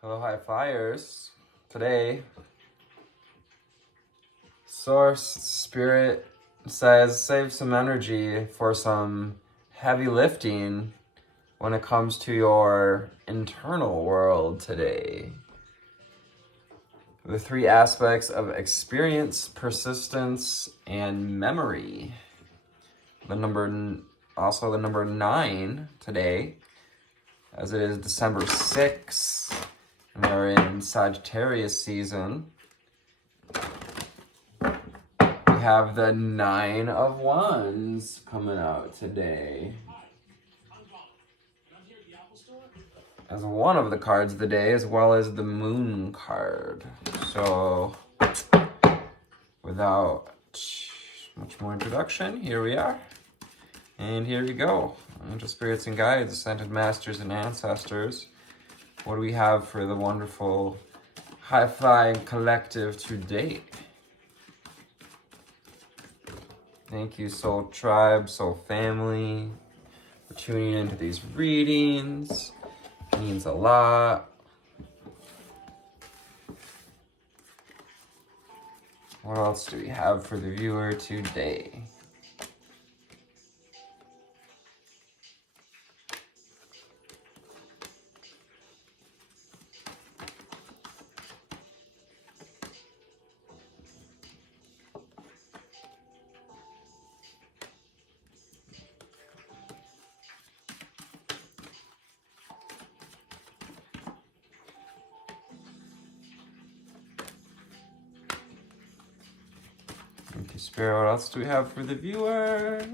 Hello, high flyers. Today, Source Spirit says save some energy for some heavy lifting when it comes to your internal world today. The three aspects of experience, persistence, and memory. Also the number 9 today, as it is December 6th. We're in Sagittarius season. We have the 9 of Wands coming out today as one of the cards of the day, as well as the Moon card. So, without much more introduction, here we are. And here we go. Angel spirits and guides, ascended masters and ancestors. What do we have for the wonderful high-flying collective today? Thank you, Soul Tribe, Soul Family, for tuning into these readings. It means a lot. What else do we have for the viewer today? Thank you, Spirit. What else do we have for the viewer?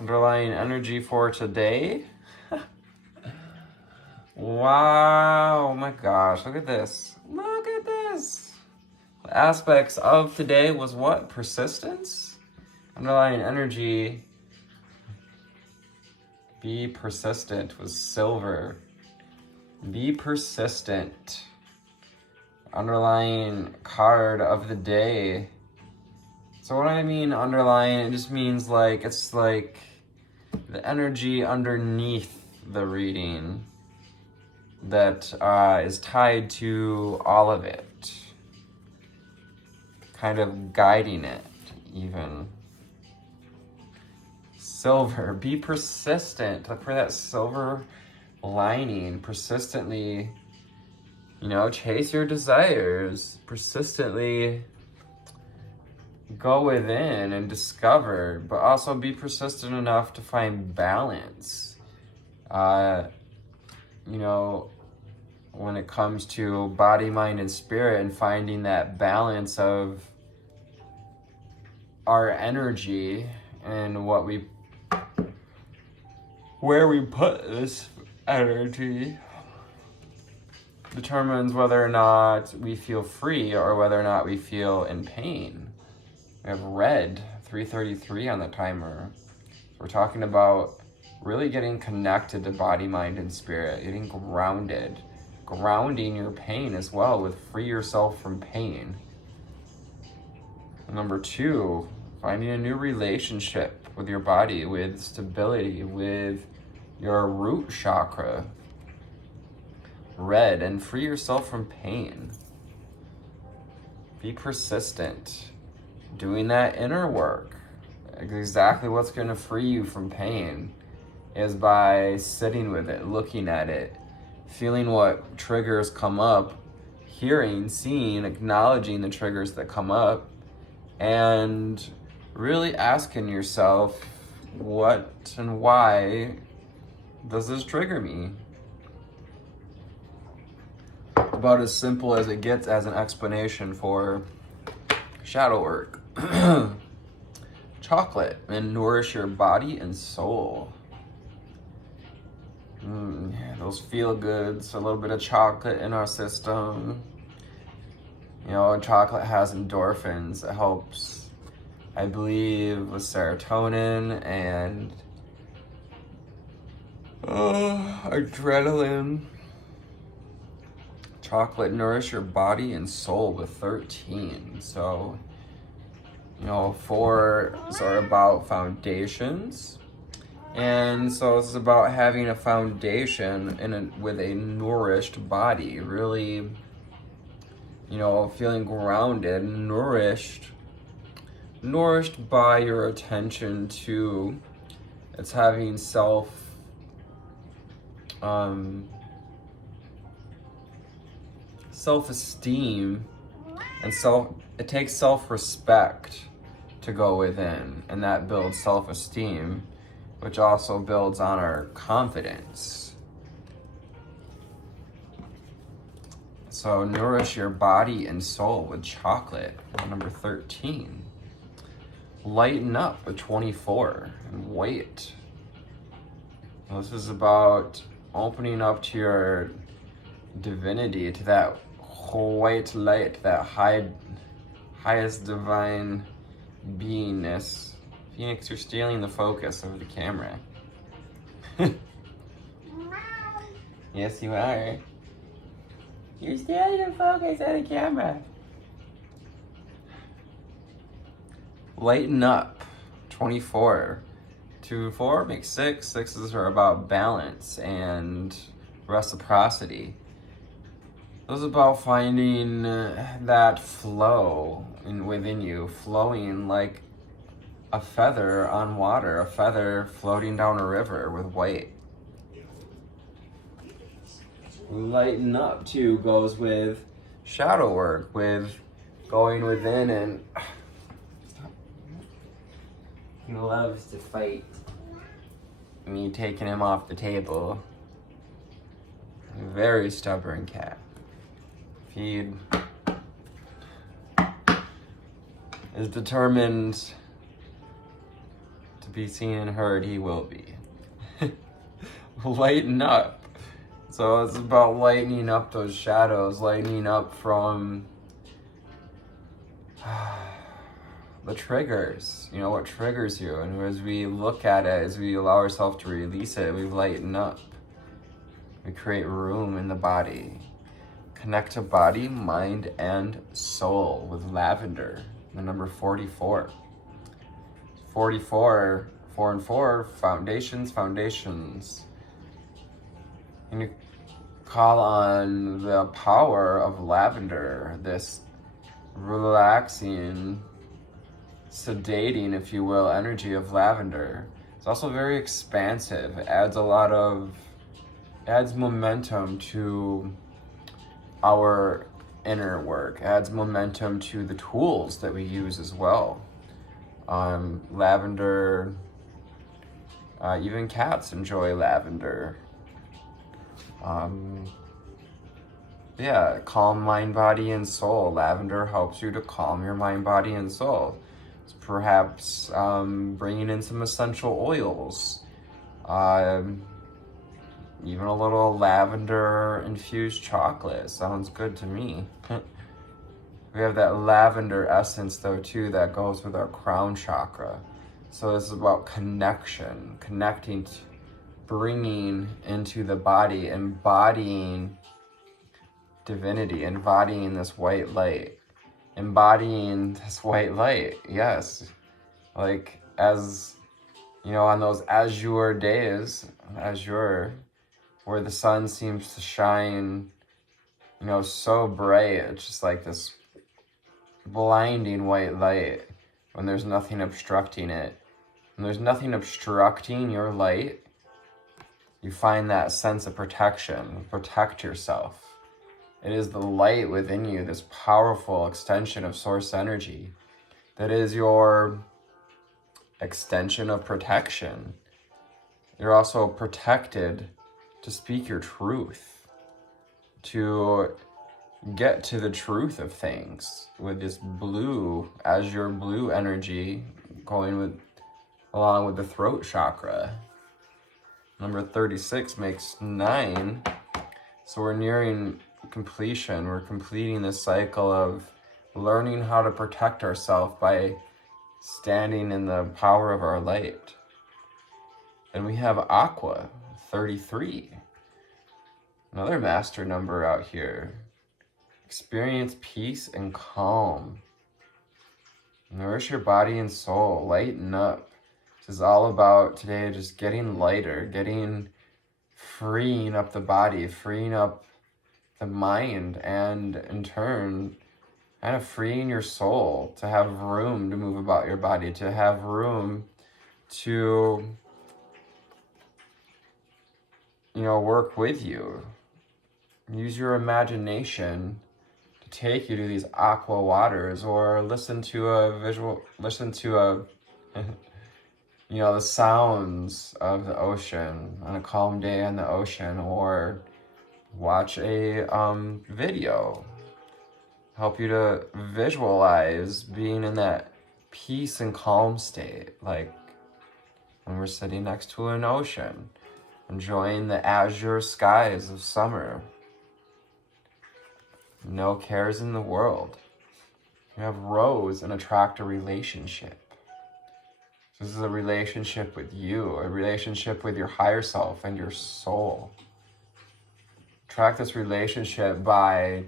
Underlying energy for today. Wow, oh my gosh, look at this. Look at this. The aspects of today was what? Persistence? Underlying energy. Be persistent was silver. Be persistent. Underlying card of the day. So what I mean underlying, it just means like, it's like the energy underneath the reading that is tied to all of it. Kind of guiding it, even. Silver, be persistent. Look for that silver lining. Persistently, chase your desires. Persistently go within and discover, but also be persistent enough to find balance. When it comes to body, mind, and spirit, and finding that balance of our energy and where we put this energy determines whether or not we feel free or whether or not we feel in pain. We have red, 333 on the timer. We're talking about really getting connected to body, mind, and spirit, getting grounded, grounding your pain as well with free yourself from pain. Number 2, finding a new relationship with your body, with stability, with your root chakra. Red, and free yourself from pain. Be persistent. Doing that inner work. Exactly what's going to free you from pain is by sitting with it, looking at it, feeling what triggers come up, hearing, seeing, acknowledging the triggers that come up, and really asking yourself, what and why does this trigger me? About as simple as it gets as an explanation for shadow work. Chocolate, and nourish your body and soul. Those feel goods, a little bit of chocolate in our system. Chocolate has endorphins. It helps, I believe, with serotonin and adrenaline. Chocolate, nourish your body and soul with 13. So, 4s are about foundations. And so this is about having a foundation with a nourished body, really, feeling grounded, nourished by your attention to, it's having self-esteem and it takes self-respect to go within, and that builds self-esteem, which also builds on our confidence. So nourish your body and soul with chocolate, number 13. Lighten up with 24, and wait. This is about opening up to your divinity, to that white light, that highest divine beingness. Phoenix, you're stealing the focus of the camera. Yes, you are. You're stealing the focus of the camera. Lighten up, 24. 2, 4 makes 6. 6s are about balance and reciprocity. This is about finding that flow within you, flowing like a feather on water, a feather floating down a river with white. Lighten up too goes with shadow work, with going within and he loves to fight. Me taking him off the table. Very stubborn cat. Feed. Is determined to be seen and heard, he will be. Lighten up. So it's about lightening up those shadows, lightening up from the triggers, what triggers you. And as we look at it, as we allow ourselves to release it, we lighten up. We create room in the body. Connect to body, mind, and soul with lavender, the number 44. 44, 4 and 4, foundations. And you call on the power of lavender, this relaxing, sedating, if you will, energy of lavender. It's also very expansive. It adds momentum to our inner work, adds momentum to the tools that we use as well. Lavender, even cats enjoy lavender. Calm mind, body, and soul. Lavender helps you to calm your mind, body, and soul. It's perhaps bringing in some essential oils. Even a little lavender infused chocolate sounds good to me. We have that lavender essence though too that goes with our crown chakra. So this is about connecting, bringing into the body, embodying divinity, embodying this white light. Yes. Like as, on those azure days, where the sun seems to shine, so bright. It's just like this blinding white light when there's nothing obstructing it. When there's nothing obstructing your light, you find that sense of protection. Protect yourself. It is the light within you, this powerful extension of source energy, that is your extension of protection. You're also protected to speak your truth, to get to the truth of things with this blue, azure blue energy going along with the throat chakra. Number 36 makes 9. So we're nearing completion. We're completing this cycle of learning how to protect ourselves by standing in the power of our light. And we have Aqua, 33. Another master number out here. Experience peace and calm. Nourish your body and soul. Lighten up. This is all about today just getting lighter, freeing up the body, freeing up the mind, and in turn, kind of freeing your soul to have room to move about your body, to have room to, work with you. Use your imagination to take you to these aqua waters, or listen to the sounds of the ocean on a calm day in the ocean, or watch a video. Help you to visualize being in that peace and calm state, like when we're sitting next to an ocean, enjoying the azure skies of summer. No cares in the world. You have rows and attract a relationship. This is a relationship with you, a relationship with your higher self and your soul. Attract this relationship by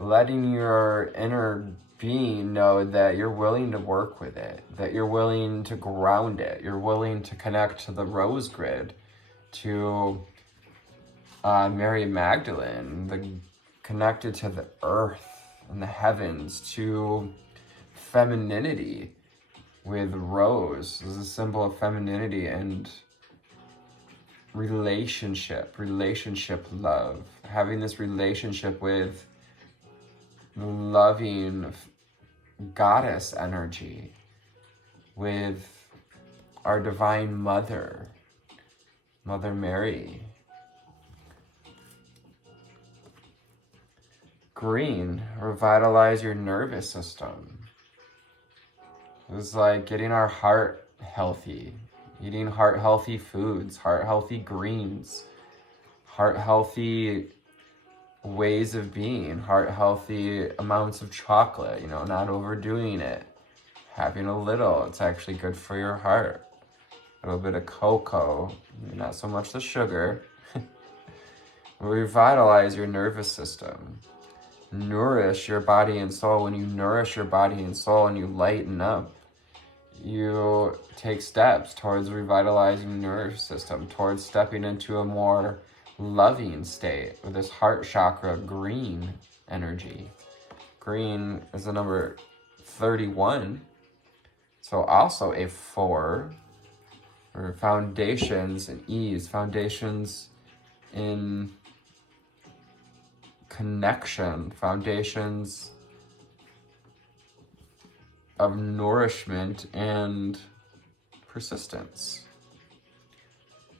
letting your inner being know that you're willing to work with it, that you're willing to ground it, you're willing to connect to the rose grid, to Mary Magdalene, connected to the earth and the heavens, to femininity with rose. This is a symbol of femininity and relationship love. Having this relationship with loving goddess energy, with our divine mother, Mother Mary. Green, revitalize your nervous system. It's like getting our heart healthy, eating heart-healthy foods, heart-healthy greens, heart-healthy ways of being, heart-healthy amounts of chocolate, not overdoing it. Having a little, it's actually good for your heart. A little bit of cocoa, not so much the sugar. Revitalize your nervous system. Nourish your body and soul. When you nourish your body and soul and you lighten up, you take steps towards revitalizing your nervous system, towards stepping into a more loving state with this heart chakra green energy. Green is the number 31, so also a 4, or foundations and ease, foundations in connection, foundations of nourishment and persistence.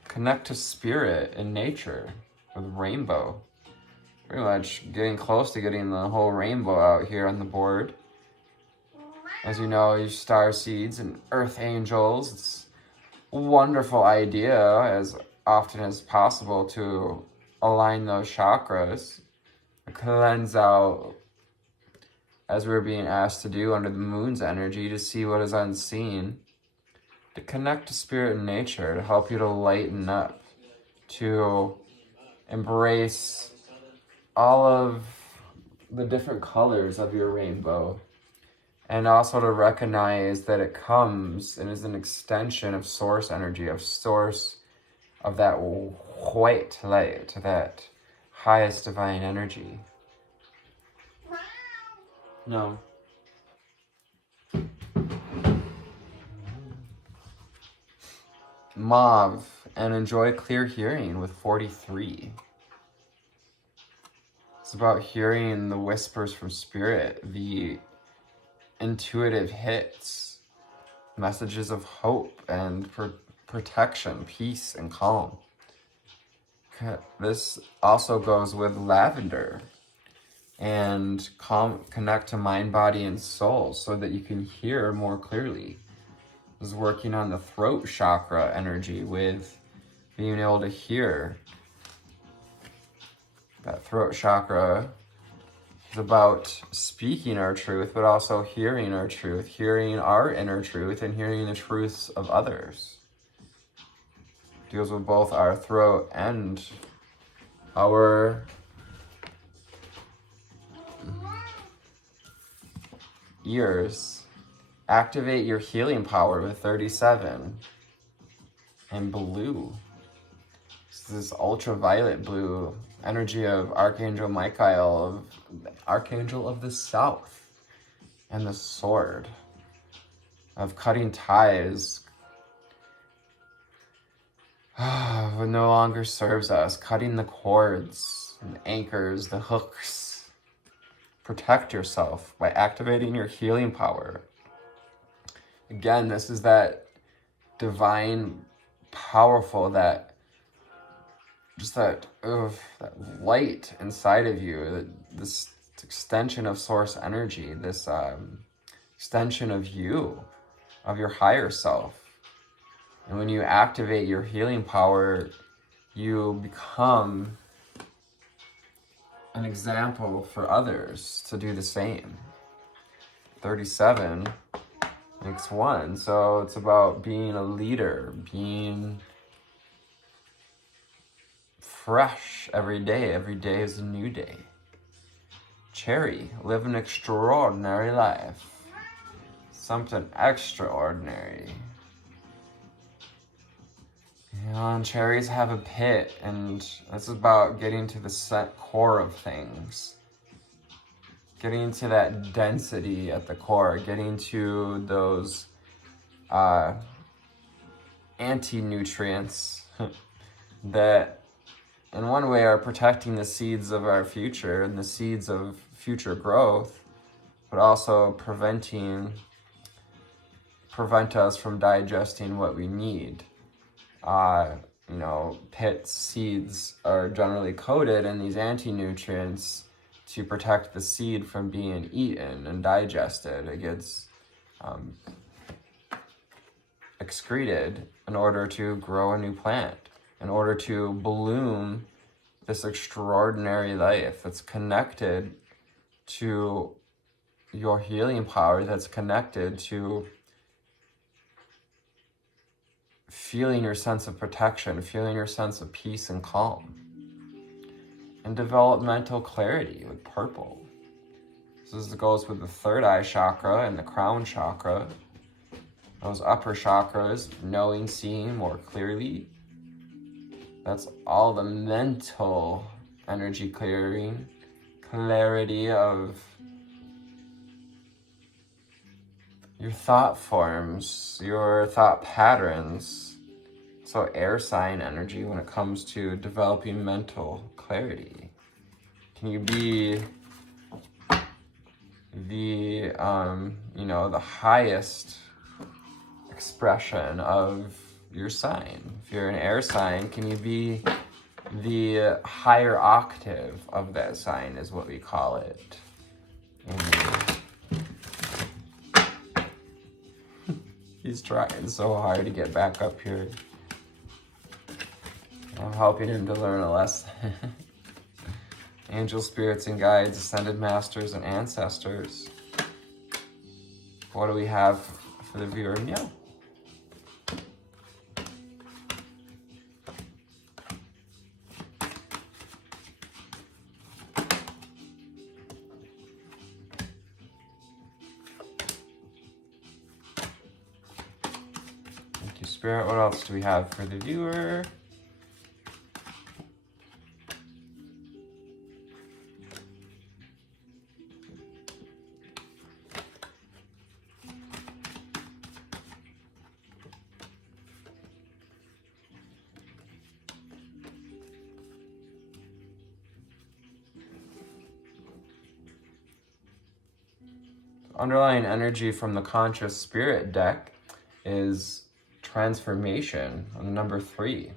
Connect to spirit and nature with rainbow. Pretty much getting close to getting the whole rainbow out here on the board. As you know, you starseeds and earth angels, it's a wonderful idea as often as possible to align those chakras, cleanse out, as we're being asked to do under the moon's energy, to see what is unseen, to connect to spirit and nature, to help you to lighten up, to embrace all of the different colors of your rainbow, and also to recognize that it comes and is an extension of source energy, of source of that white light, that highest divine energy. No. Mauve, and enjoy clear hearing with 43. It's about hearing the whispers from spirit, the intuitive hits, messages of hope and protection, peace and calm. This also goes with lavender, and connect to mind, body, and soul so that you can hear more clearly. This is working on the throat chakra energy with being able to hear. That throat chakra is about speaking our truth, but also hearing our truth, hearing our inner truth, and hearing the truths of others. Deals with both our throat and our ears, activate your healing power with 37. And blue. This ultraviolet blue energy of Archangel Michael, of the Archangel of the South, and the sword of cutting ties what no longer serves us, cutting the cords, the anchors, the hooks. Protect yourself by activating your healing power. Again, this is that divine, powerful, that light inside of you, this extension of source energy, this extension of you, of your higher self. And when you activate your healing power, you become an example for others to do the same. 37 makes 1, so it's about being a leader, being fresh every day. Every day is a new day. Cherry, live an extraordinary life. Something extraordinary. You know, and cherries have a pit, and this is about getting to the core of things. Getting to that density at the core, getting to those anti-nutrients that in one way are protecting the seeds of our future and the seeds of future growth, but also prevent us from digesting what we need. Pit seeds are generally coated in these anti-nutrients to protect the seed from being eaten and digested. It gets excreted in order to grow a new plant, in order to bloom this extraordinary life that's connected to your healing power, that's connected to feeling your sense of protection, feeling your sense of peace and calm. And developmental clarity with purple. This goes with the third eye chakra and the crown chakra. Those upper chakras, knowing, seeing more clearly. That's all the mental energy clearing, clarity of your thought forms, your thought patterns. So air sign energy when it comes to developing mental clarity. Can you be the highest expression of your sign? If you're an air sign, can you be the higher octave of that sign, is what we call it. He's trying so hard to get back up here. I'm helping him to learn a lesson. Angel spirits and guides, ascended masters and ancestors. What do we have for the viewer? Yeah. Thank you, Spirit. What else do we have for the viewer? Underlying energy from the conscious spirit deck is transformation on the number 3.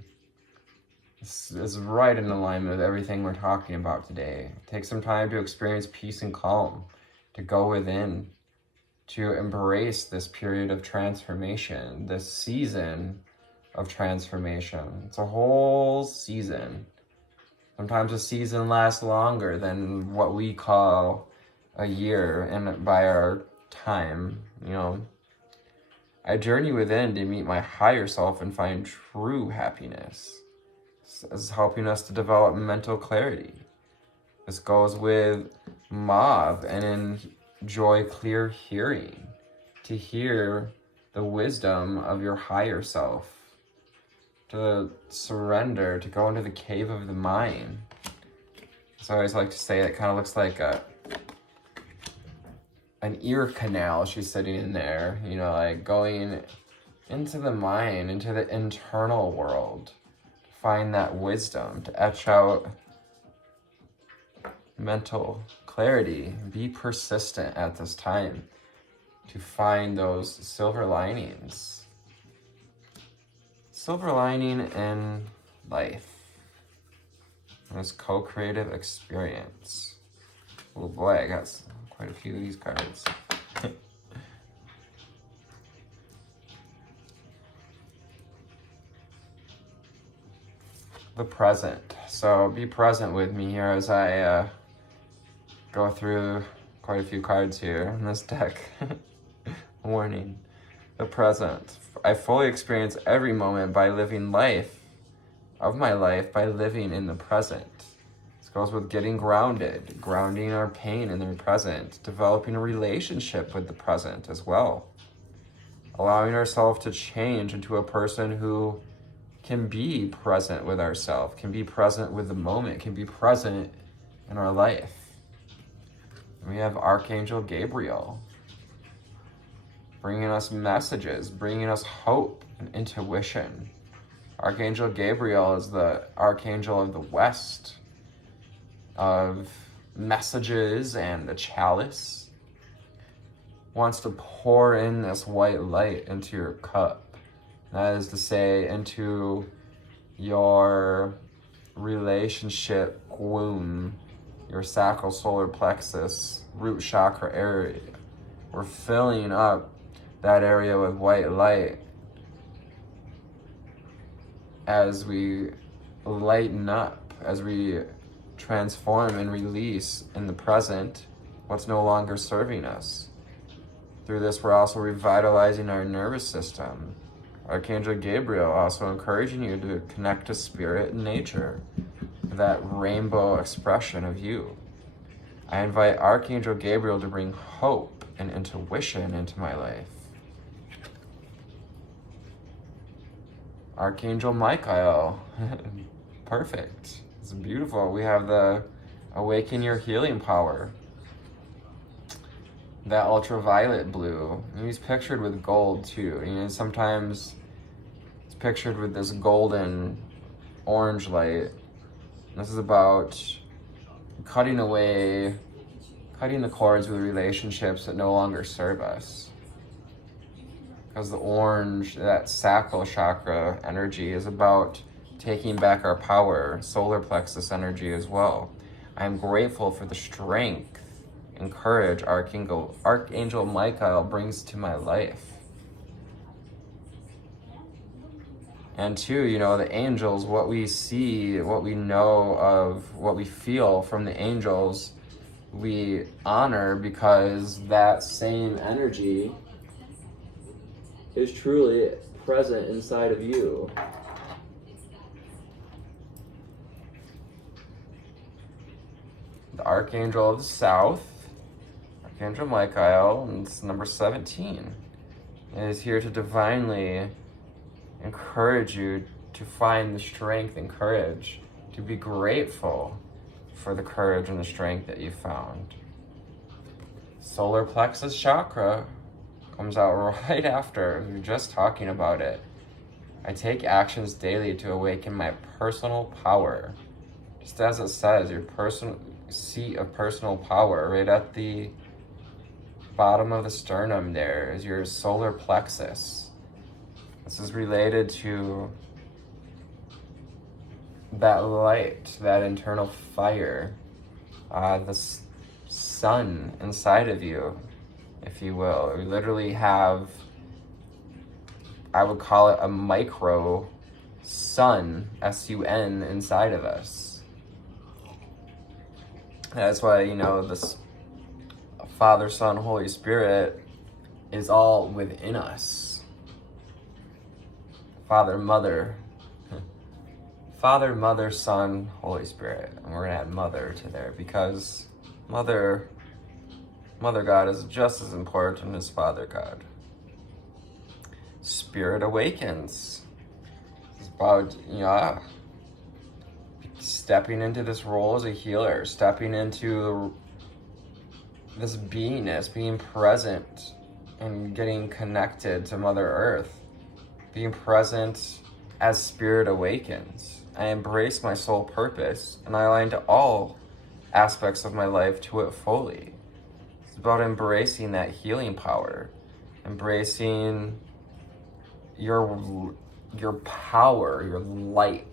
This is right in alignment with everything we're talking about today. Take some time to experience peace and calm, to go within, to embrace this period of transformation, this season of transformation. It's a whole season. Sometimes a season lasts longer than what we call a year, and by our time, I journey within to meet my higher self and find true happiness. This is helping us to develop mental clarity. This goes with mauve, and in joy, clear hearing, to hear the wisdom of your higher self, to surrender, to go into the cave of the mind. So I always like to say it kind of looks like an ear canal. She's sitting in there, you know, like going into the mind, into the internal world, to find that wisdom, to etch out mental clarity. Be persistent at this time to find those silver linings. Silver lining in life. This co-creative experience. Oh boy, I got quite a few of these cards. The present. So be present with me here as I go through quite a few cards here in this deck. Warning. The present. I fully experience every moment by living life of my life by living in the present. This goes with getting grounded, grounding our pain in the present, developing a relationship with the present as well. Allowing ourselves to change into a person who can be present with ourselves, can be present with the moment, can be present in our life. We have Archangel Gabriel bringing us messages, bringing us hope and intuition. Archangel Gabriel is the archangel of the West, of messages and the chalice. Wants to pour in this white light into your cup. That is to say, into your relationship womb, your sacral solar plexus, root chakra area. We're filling up that area with white light as we lighten up, as we transform and release in the present what's no longer serving us. Through this, we're also revitalizing our nervous system. Archangel Gabriel also encouraging you to connect to spirit and nature, that rainbow expression of you. I invite Archangel Gabriel to bring hope and intuition into my life. Archangel Michael, perfect. It's beautiful. We have the awaken your healing power. That ultraviolet blue. And he's pictured with gold too. You know, sometimes it's pictured with this golden orange light. This is about cutting the cords with relationships that no longer serve us. Because the orange, that sacral chakra energy, is about taking back our power, solar plexus energy as well. I am grateful for the strength and courage Archangel Michael brings to my life. And two, you know, the angels, what we see, what we know of, what we feel from the angels, we honor because that same energy is truly present inside of you. The Archangel of the South, Archangel Michael, and it's number 17, is here to divinely encourage you to find the strength and courage, to be grateful for the courage and the strength that you found. Solar plexus chakra comes out right after. We were just talking about it. I take actions daily to awaken my personal power. Just as it says, your personal seat of personal power, right at the bottom of the sternum there is your solar plexus. This is related to that light, that internal fire, the sun inside of you, if you will. We literally have, I would call it a micro sun, S-U-N, inside of us. That's why, you know, this Father, Son, Holy Spirit is all within us. Father, Mother, Son, Holy Spirit. And we're going to add Mother to there because Mother Mother God is just as important as Father God. Spirit awakens. It's about, stepping into this role as a healer, stepping into this beingness, being present and getting connected to Mother Earth, being present as Spirit awakens. I embrace my soul purpose and I align to all aspects of my life to it fully. It's about embracing that healing power, embracing your power, your light.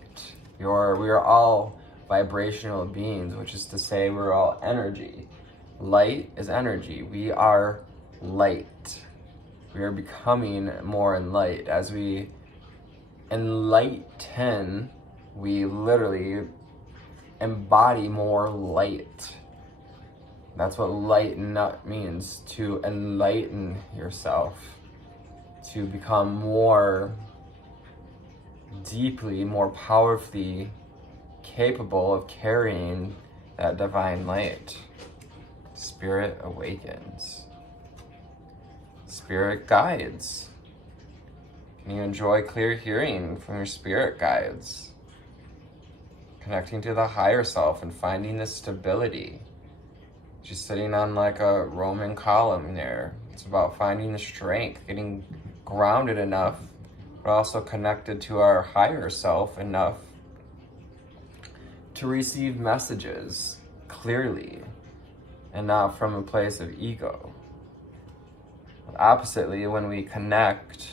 We are all vibrational beings, which is to say we're all energy. Light is energy. We are light. We are becoming more enlightened. As we enlighten, we literally embody more light. That's what lighten up means, to enlighten yourself, to become more deeply, more powerfully capable of carrying that divine light. Spirit awakens. Spirit guides. Can you enjoy clear hearing from your spirit guides? Connecting to the higher self and finding this stability. Just sitting on like a Roman column there. It's about finding the strength, getting grounded enough, but also connected to our higher self enough to receive messages clearly and not from a place of ego. Oppositely, when we connect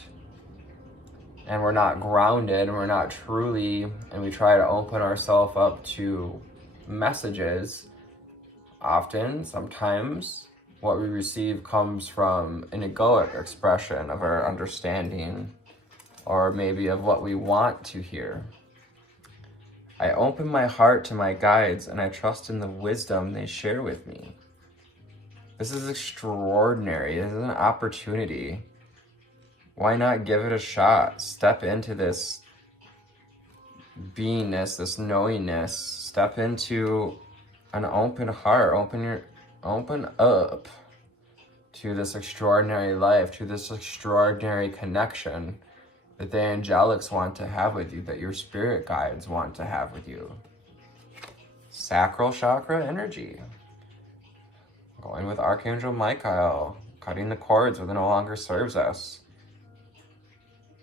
and we're not grounded and we're not truly, and we try to open ourselves up to messages, sometimes what we receive comes from an egoic expression of our understanding, or maybe of what we want to hear. I open my heart to my guides and I trust in the wisdom they share with me. This is extraordinary. This is an opportunity. Why not give it a shot? Step into this beingness, this knowingness. Step into an open heart. Open up to this extraordinary life, to this extraordinary connection that the angelics want to have with you, that your spirit guides want to have with you. Sacral chakra energy. Going with Archangel Michael, cutting the cords where it no longer serves us.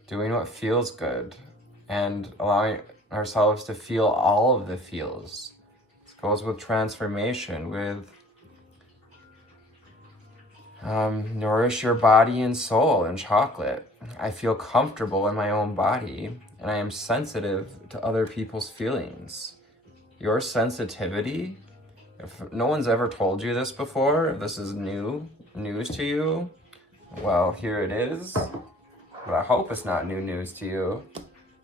Doing what feels good and allowing ourselves to feel all of the feels. This goes with transformation, with nourish your body and soul in chocolate. I feel comfortable in my own body and I am sensitive to other people's feelings. Your sensitivity, if no one's ever told you this before, if this is news to you, well, here it is. But I hope it's not new news to you.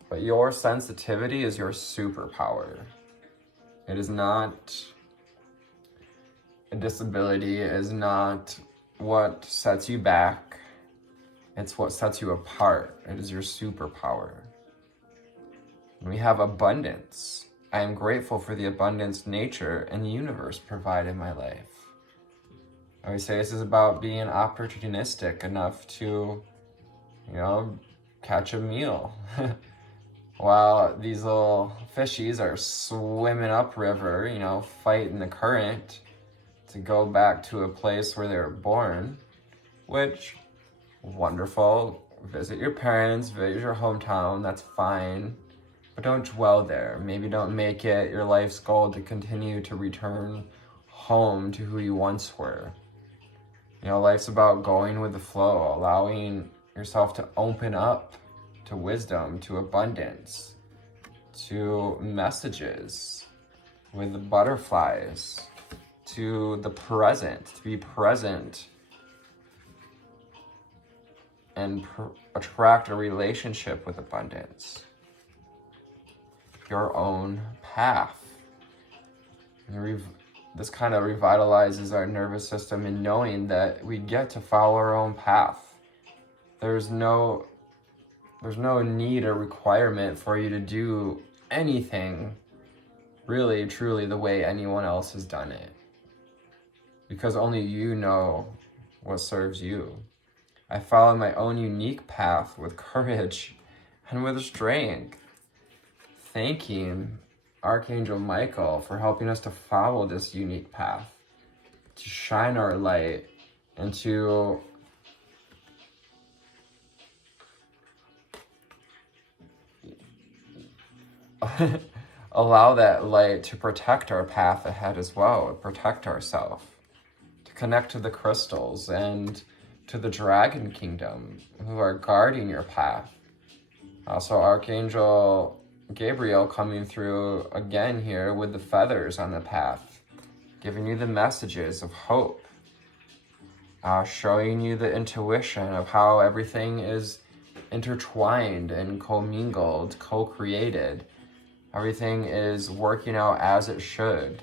But your sensitivity is your superpower. It is not a disability. It is not what sets you back. It's what sets you apart. It is your superpower. We have abundance. I am grateful for the abundance nature and the universe provide in my life. I always say this is about being opportunistic enough to, catch a meal. While these little fishies are swimming upriver, fighting the current to go back to a place where they were born, which, wonderful. Visit your parents, visit your hometown, that's fine. But don't dwell there. Maybe don't make it your life's goal to continue to return home to who you once were. Life's about going with the flow, allowing yourself to open up to wisdom, to abundance, to messages with the butterflies, to the present, to be present and attract a relationship with abundance. Your own path. This kind of revitalizes our nervous system in knowing that we get to follow our own path. There's no need or requirement for you to do anything really, truly the way anyone else has done it. because only you know what serves you. I follow my own unique path with courage and with strength, thanking Archangel Michael for helping us to follow this unique path, to shine our light, and to allow that light to protect our path ahead as well, protect ourselves, to connect to the crystals and to the dragon kingdom who are guarding your path. Also, Archangel Gabriel coming through again here with the feathers on the path, giving you the messages of hope, showing you the intuition of how everything is intertwined and commingled, co-created. Everything is working out as it should,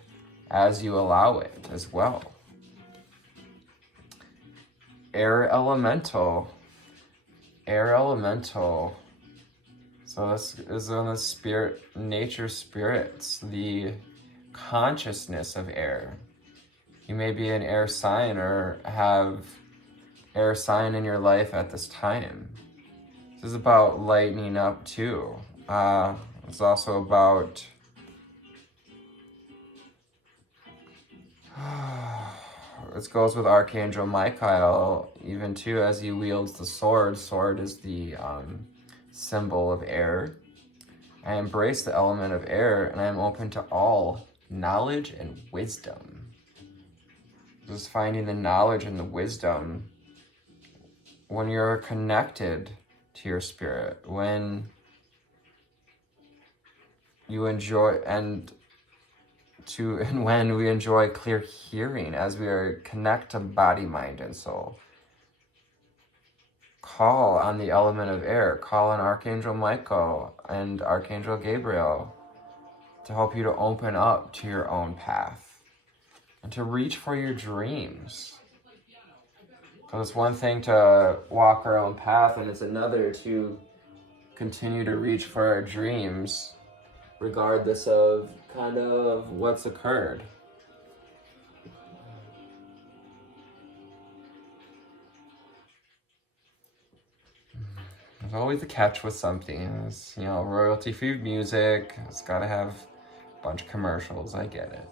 as you allow it as well. Air elemental. So this is on the spirit, nature spirits, the consciousness of air. You may be an air sign or have air sign in your life at this time. This is about lightening up too. It's also about it goes with Archangel Michael even too, as he wields the sword. Sword is the symbol of air. I embrace the element of air, and I am open to all knowledge and wisdom. Just finding the knowledge and the wisdom when you're connected to your spirit, when you enjoy when we enjoy clear hearing, as we are connect to body, mind, and soul. Call on the element of air. Call on Archangel Michael and Archangel Gabriel to help you to open up to your own path and to reach for your dreams. Because it's one thing to walk our own path, and it's another to continue to reach for our dreams, regardless of kind of what's occurred. There's always a catch with something. It's, royalty-free music. It's got to have a bunch of commercials. I get it.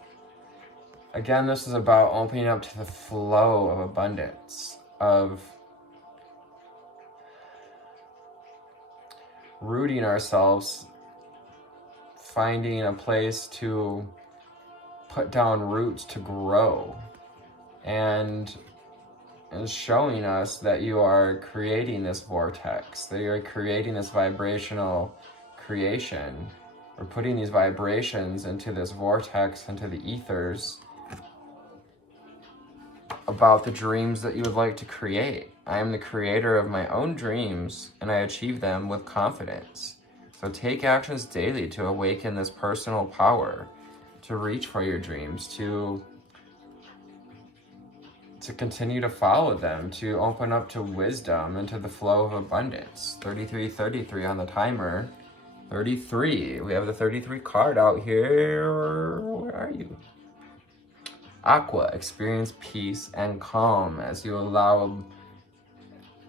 Again, this is about opening up to the flow of abundance, of rooting ourselves, finding a place to put down roots to grow, and showing us that you are creating this vortex, that you're creating this vibrational creation. We're putting these vibrations into this vortex, into the ethers, about the dreams that you would like to create. I am the creator of my own dreams, and I achieve them with confidence. So take actions daily to awaken this personal power, to reach for your dreams, to continue to follow them, to open up to wisdom and to the flow of abundance. 33 on the timer. 33. We have the 33 card out here. Where are you? Aqua. Experience peace and calm. As you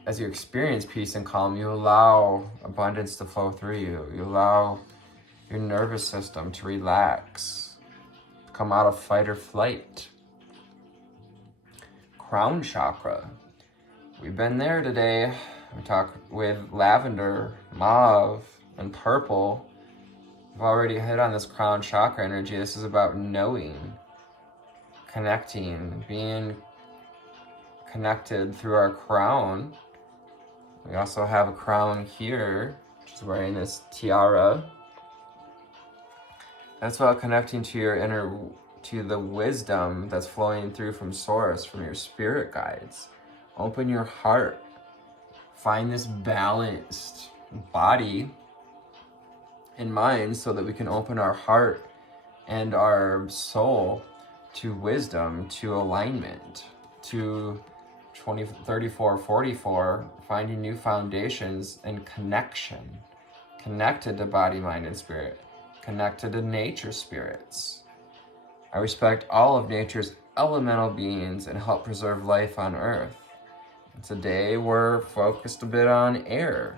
experience peace and calm, you allow abundance to flow through you. You allow your nervous system to relax, come out of fight or flight. Crown chakra. We've been there today. We talked with lavender, mauve, and purple. We've already hit on this crown chakra energy. This is about knowing, connecting, being connected through our crown. We also have a crown here. She's wearing this tiara. That's about connecting to your to the wisdom that's flowing through from source, from your spirit guides. Open your heart. Find this balanced body and mind so that we can open our heart and our soul to wisdom, to alignment, to 34, finding new foundations and connection. Connected to body, mind, and spirit. Connected to nature spirits. I respect all of nature's elemental beings and help preserve life on Earth. Today we're focused a bit on air.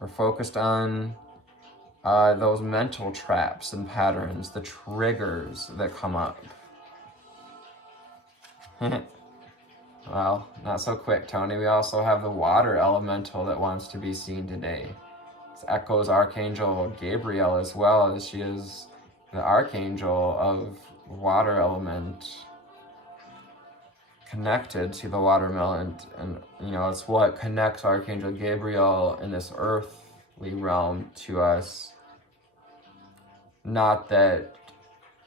We're focused on those mental traps and patterns, the triggers that come up. Well, not so quick, Tony. We also have the water elemental that wants to be seen today. This echoes Archangel Gabriel as well, as she is the archangel of water element, connected to the watermelon. And you know, it's what connects Archangel Gabriel in this earthly realm to us. Not that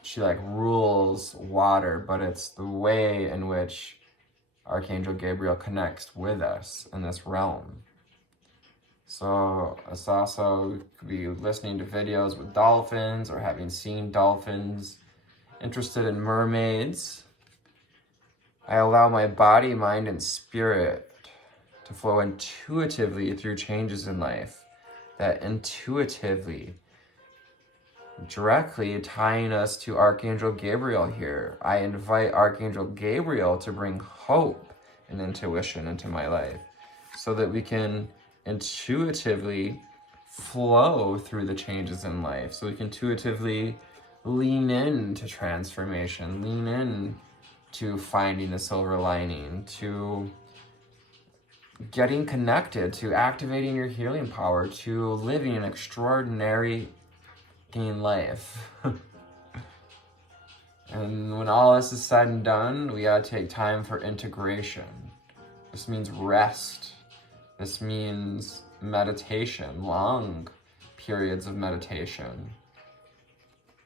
she like rules water, but it's the way in which Archangel Gabriel connects with us in this realm. So it's also could be listening to videos with dolphins or having seen dolphins, interested in mermaids. I allow my body, mind, and spirit to flow intuitively through changes in life. That intuitively, directly tying us to Archangel Gabriel here. I invite Archangel Gabriel to bring hope and intuition into my life so that we can intuitively flow through the changes in life. So we can intuitively lean into transformation, lean in to finding the silver lining, to getting connected, to activating your healing power, to living an extraordinary life. And when all this is said and done, we gotta take time for integration. This means rest. This means meditation, long periods of meditation.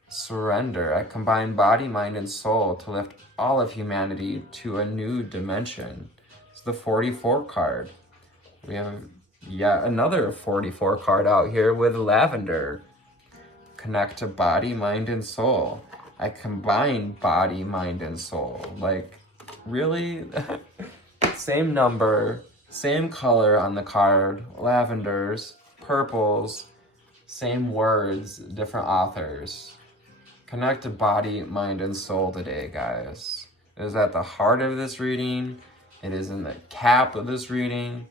Surrender. I combine body, mind, and soul to lift all of humanity to a new dimension. It's the 44 card. We have yet another 44 card out here with lavender. Connect to body, mind, and soul. I combine body, mind, and soul. Like, really? Same number, same color on the card, lavenders, purples, same words, different authors. Connect to body, mind, and soul today, guys. It is at the heart of this reading. It is in the cap of this reading.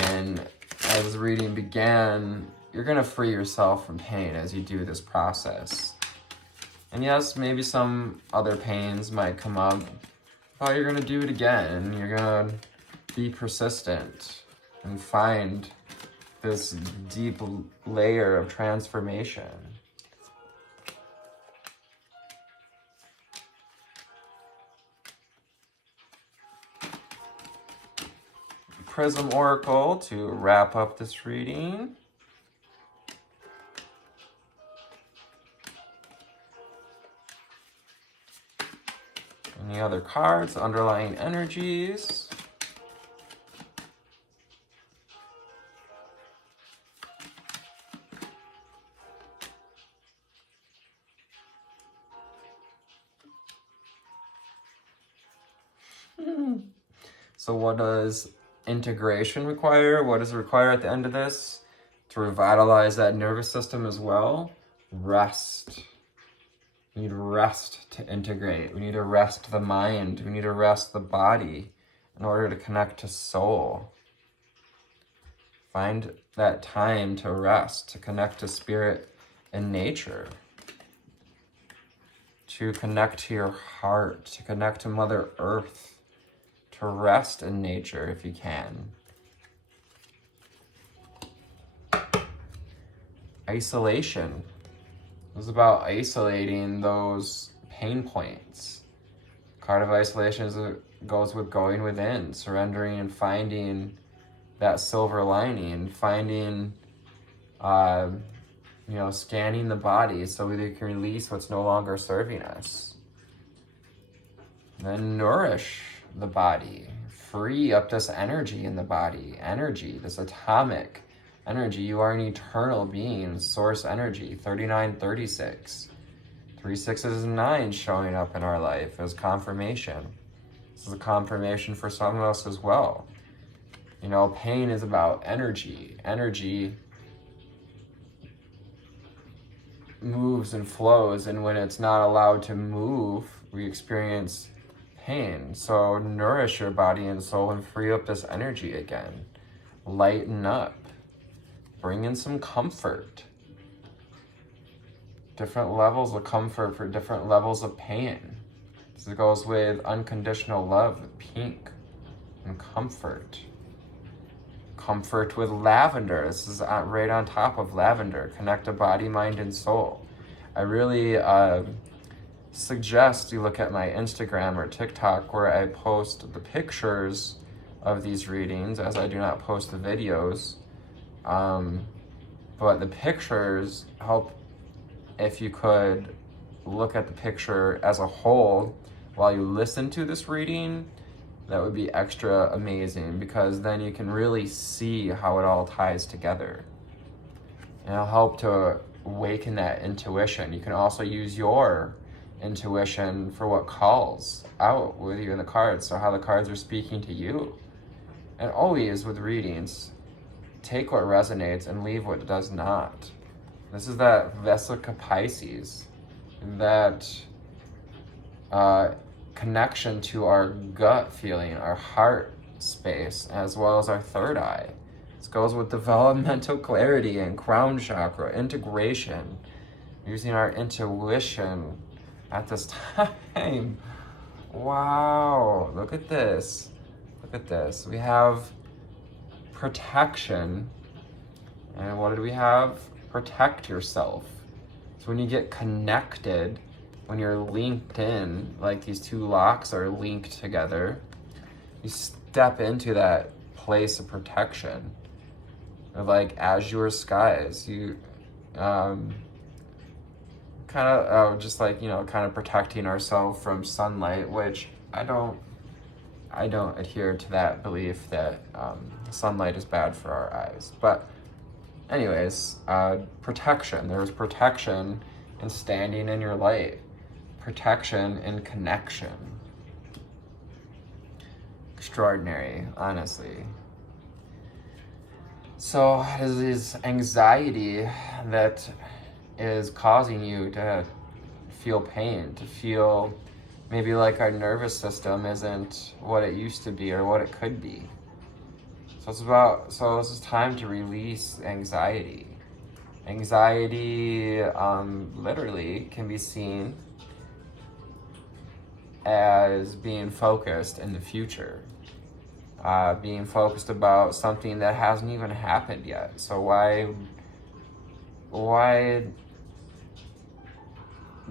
And as the reading began, you're going to free yourself from pain as you do this process. And yes, maybe some other pains might come up, but you're going to do it again. You're going to be persistent and find this deep layer of transformation. Prism Oracle to wrap up this reading. Any other cards, underlying energies? So what does integration require? What does it require at the end of this? To revitalize that nervous system as well? Rest. We need rest to integrate. We need to rest the mind. We need to rest the body in order to connect to soul. Find that time to rest, to connect to spirit and nature. To connect to your heart, to connect to Mother Earth. To rest in nature if you can. Isolation. This is about isolating those pain points. Card of isolation goes with going within, surrendering and finding that silver lining, finding, scanning the body so we can release what's no longer serving us. Then nourish the body, free up this energy in the body, this atomic energy. You are an eternal being, source energy, 3936. 3 6s and 9s showing up in our life as confirmation. This is a confirmation for some of us as well. You know, pain is about energy. Energy moves and flows, and when it's not allowed to move, we experience pain. So nourish your body and soul and free up this energy again. Lighten up. Bring in some comfort. Different levels of comfort for different levels of pain. This goes with unconditional love, pink, and comfort. Comfort with lavender. This is right on top of lavender. Connect to body, mind, and soul. I really suggest you look at my Instagram or TikTok where I post the pictures of these readings, as I do not post the videos. But the pictures help if you could look at the picture as a whole while you listen to this reading. That would be extra amazing, because then you can really see how it all ties together. And it'll help to awaken that intuition. You can also use your intuition for what calls out with you in the cards, so how the cards are speaking to you. And always with readings, take what resonates and leave what does not. This is that Vesica Pisces, that connection to our gut feeling, our heart space, as well as our third eye. This goes with developmental clarity and crown chakra, integration, using our intuition at this time. Wow, look at this. Look at this. We have protection. And what did we have? Protect yourself. So when you get connected, when you're linked in, like these two locks are linked together, you step into that place of protection, of like azure skies. You kind of just like, you know, kind of protecting ourselves from sunlight, which I don't adhere to that belief that sunlight is bad for our eyes. But anyways, protection. There's protection in standing in your light. Protection and connection. Extraordinary, honestly. So it is this anxiety that is causing you to feel pain, to feel maybe like our nervous system isn't what it used to be or what it could be. So this is time to release anxiety. Anxiety literally can be seen as being focused in the future, being focused about something that hasn't even happened yet. So why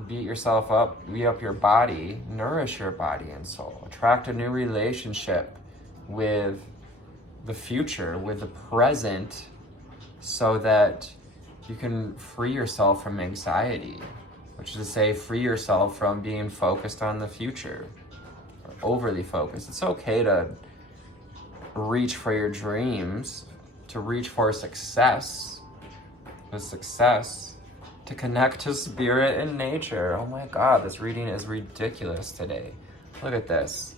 beat yourself up, beat up your body, nourish your body and soul, attract a new relationship with the future, with the present, so that you can free yourself from anxiety, which is to say, free yourself from being focused on the future, or overly focused. It's okay to reach for your dreams, to reach for success, to connect to spirit and nature. Oh my God, this reading is ridiculous today. Look at this.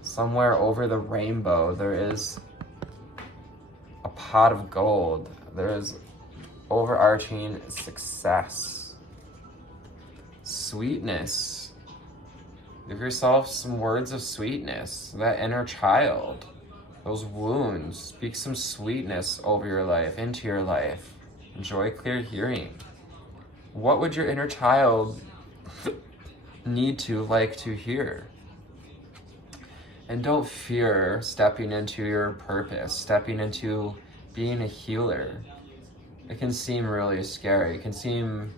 Somewhere over the rainbow, there is a pot of gold. There is overarching success. Sweetness. Give yourself some words of sweetness. That inner child, those wounds, speak some sweetness over your life, into your life. Enjoy clear hearing. What would your inner child need to like to hear? And don't fear stepping into your purpose, stepping into being a healer. It can seem really scary. It can seem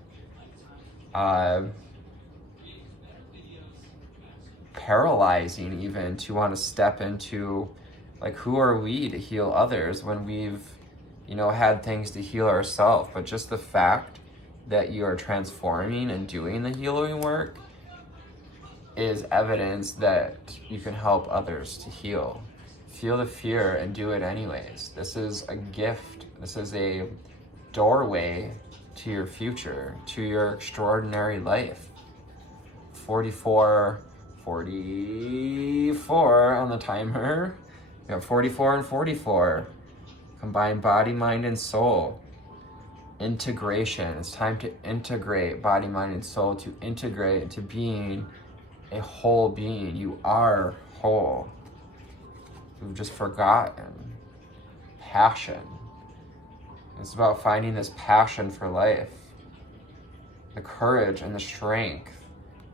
paralyzing even to want to step into, like, who are we to heal others when we've, had things to heal ourselves. But just the fact that you are transforming and doing the healing work is evidence that you can help others to heal. Feel the fear and do it anyways. This is a gift. This is a doorway to your future, to your extraordinary life. 44 on the timer. We got 44 and 44. Combine body, mind, and soul. Integration. It's time to integrate body, mind, and soul, to integrate into being a whole being. You are whole. You've just forgotten passion. It's about finding this passion for life, the courage and the strength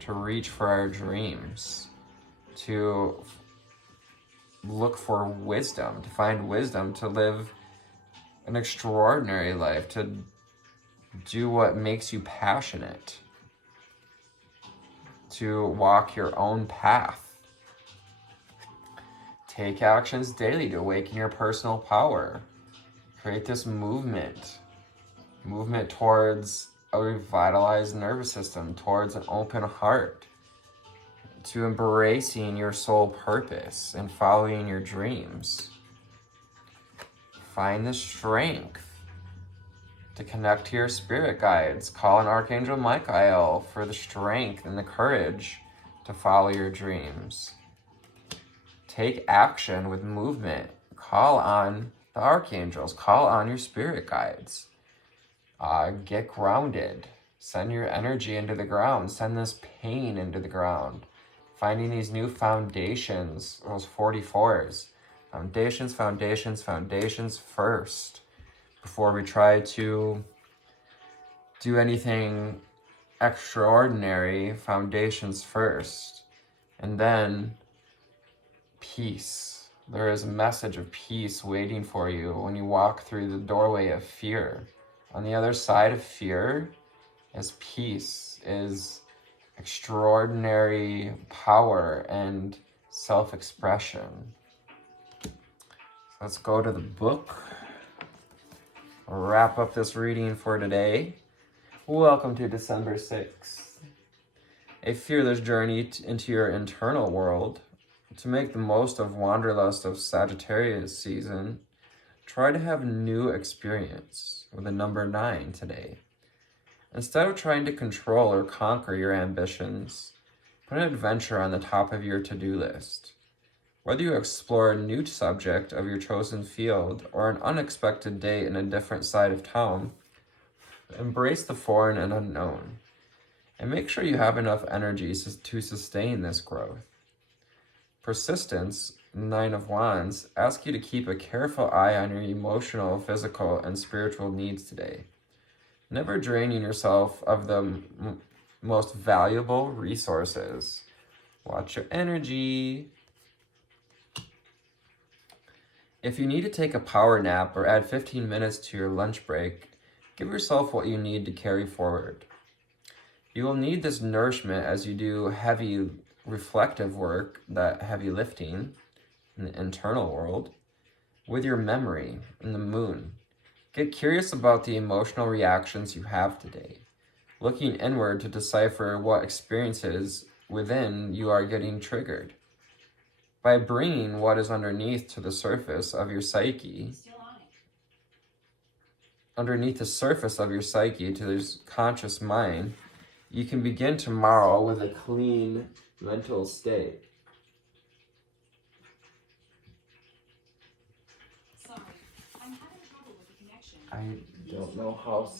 to reach for our dreams, to look for wisdom, to find wisdom, to live an extraordinary life, to do what makes you passionate, to walk your own path. Take actions daily to awaken your personal power. Create this movement towards a revitalized nervous system, towards an open heart, to embracing your soul purpose and following your dreams. Find the strength to connect to your spirit guides. Call on Archangel Michael for the strength and the courage to follow your dreams. Take action with movement. Call on the archangels. Call on your spirit guides. Get grounded. Send your energy into the ground. Send this pain into the ground. Finding these new foundations, those 44s. Foundations, foundations, foundations first. Before we try to do anything extraordinary, foundations first. And then peace. There is a message of peace waiting for you when you walk through the doorway of fear. On the other side of fear is peace, is extraordinary power and self-expression. So let's go to the book. We'll wrap up this reading for today. Welcome to December 6th. A fearless journey into your internal world. To make the most of Wanderlust of Sagittarius season, try to have new experience with the number 9 today. Instead of trying to control or conquer your ambitions, put an adventure on the top of your to-do list. Whether you explore a new subject of your chosen field or an unexpected date in a different side of town, embrace the foreign and unknown, and make sure you have enough energy to sustain this growth. Persistence, 9 of Wands, asks you to keep a careful eye on your emotional, physical, and spiritual needs today. Never draining yourself of the most valuable resources. Watch your energy. If you need to take a power nap or add 15 minutes to your lunch break, give yourself what you need to carry forward. You will need this nourishment as you do heavy reflective work, that heavy lifting in the internal world, with your memory in the moon. Get curious about the emotional reactions you have today, looking inward to decipher what experiences within you are getting triggered. By bringing what is underneath to the surface of your psyche, underneath the surface of your psyche to this conscious mind, you can begin tomorrow with a clean mental state. Sorry, I'm having trouble with the connection. I don't know how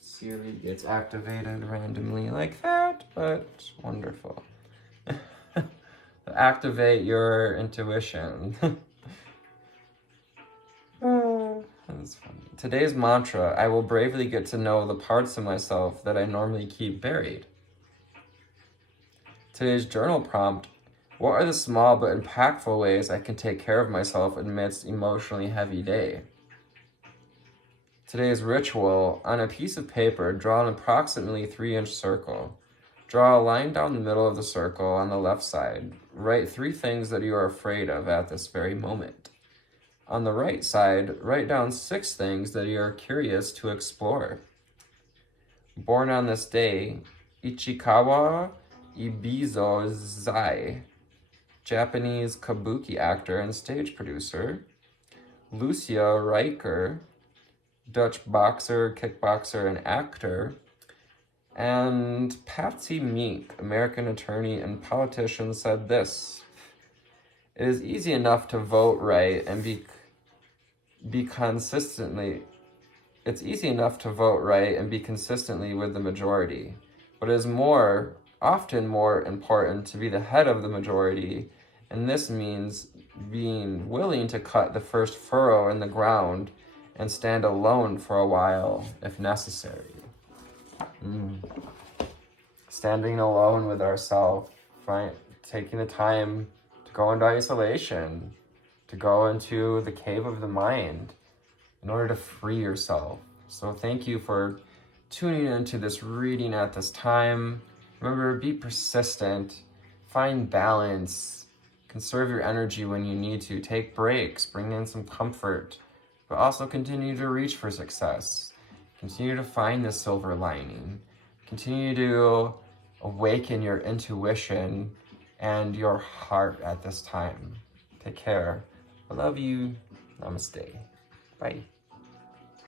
Siri gets activated randomly like that, but wonderful. Activate your intuition. That's funny. Today's mantra: I will bravely get to know the parts of myself that I normally keep buried. Today's journal prompt: what are the small but impactful ways I can take care of myself amidst emotionally heavy day? Today's ritual: on a piece of paper, draw an approximately 3-inch circle. Draw a line down the middle of the circle on the left side. Write 3 things that you are afraid of at this very moment. On the right side, write down 6 things that you are curious to explore. Born on this day, Ichikawa Ibizo Zai, Japanese kabuki actor and stage producer. Lucia Riker, Dutch boxer, kickboxer, and actor. And Patsy Mink, American attorney and politician, said this: it is easy enough to vote right and be consistently. It's easy enough to vote right and be consistently with the majority, but it is more often more important to be the head of the majority, and this means being willing to cut the first furrow in the ground and stand alone for a while if necessary. Standing alone with ourselves, taking the time to go into isolation, to go into the cave of the mind in order to free yourself. So thank you for tuning into this reading at this time. Remember, be persistent, find balance, conserve your energy when you need to, take breaks, bring in some comfort, but also continue to reach for success. Continue to find the silver lining. Continue to awaken your intuition and your heart at this time. Take care. I love you. Namaste. Bye.